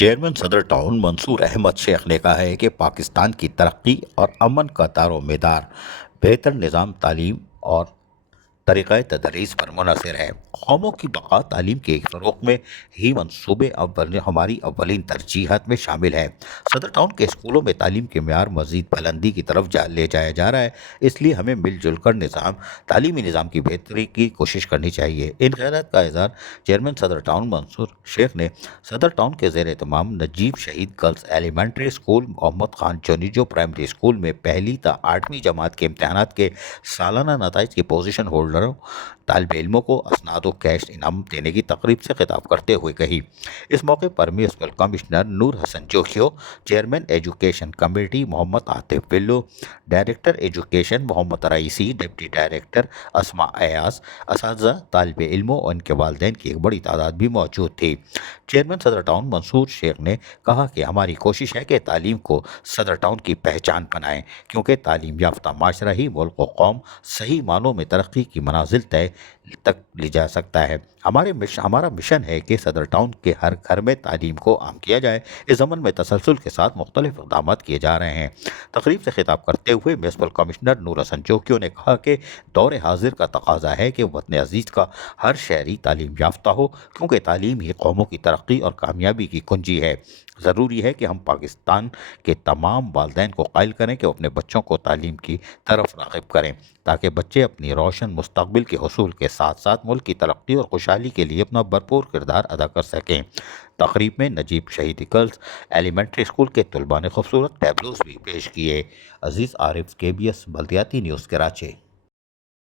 Chairman सदर town Mansoor Ahmad Sheikh ने कहा है कि पाकिस्तान की तरक्की और अमन का दारोमदार बेहतर निज़ाम तालीम और तरीक़ाए तदरीस पर मुनहसर है। कौमों की बका तालीम के फ़रोग़ में ही मनसूबे अव्वल हमारी अव्वलीन तरजीहात में शामिल है। सदर टाउन के स्कूलों में तालीम के मेयार मज़ीद बुलंदी की तरफ ले जाया जा रहा है, इसलिए हमें मिलजुल कर तालीमी निज़ाम की बेहतरी की कोशिश करनी चाहिए। इन ख़यालात का इज़हार चेयरमैन सदर टाउन मंसूर शेख ने सदर टाउन के ज़ेर एहतमाम Najeeb Shaheed girls elementary school, Mohammad Khan Junejo primary school में पहली ता 8वीं जमात के इम्तहानात के सालाना नताइज के पोजीशन होल्डरों तालिब इल्मों को असनाद व कैश इनाम देने की तकरीब से खिताब करते हुए कही। इस मौके पर municipal commissioner Noor Hassan Jokhio, chairman education committee Mohammad Atif Billo, director education Mohammad Raisi, deputy director Asma Ayaz, असातिज़ा, तालिब इल्मों और इनके वालिदैन की एक बड़ी तादाद भी मौजूद थी। चेयरमैन सदर टाउन मंसूर शेख ने कहा कि हमारी कोशिश है कि तालीम को सदर टाउन की पहचान बनाएं, क्योंकि तालीम याफ्ता माशरा ही मुल्क व कौम सही मानों में तरक्की की मनाजिल तय तक ले जा सकता है। हमारा मिशन है कि सदर टाउन के हर घर में तालीम को आम किया जाए। इस ज़मन में तसलसल के साथ मुख्तलिफ इक़दाम किए जा रहे हैं। तकरीब से खिताब करते हुए म्यूनसिपल कमिश्नर नूर हसन जोकियो ने कहा कि दौर हाजिर का तकाजा है कि वतन अजीज़ का हर शहरी तालीम याफ्ता हो, क्योंकि तालीम ही कौमों की तरक्की और कामयाबी की कुंजी है। ज़रूरी है कि हम पाकिस्तान के तमाम वालिदैन को कायल करें कि वो अपने बच्चों को तालीम की तरफ राग़िब करें, ताकि बच्चे अपनी रोशन मुस्तक़बिल के हसूल के साथ साथ मुल्क की तरक्की और खुशहाली के लिए अपना भरपूर किरदार अदा कर सकें। तकरीब में Najeeb Shaheed girls elementary school के तलबा ने खूबसूरत टैबलोस भी पेश किए। अजीज़ आरिफ, KBS बल्दियाती न्यूज़, कराची।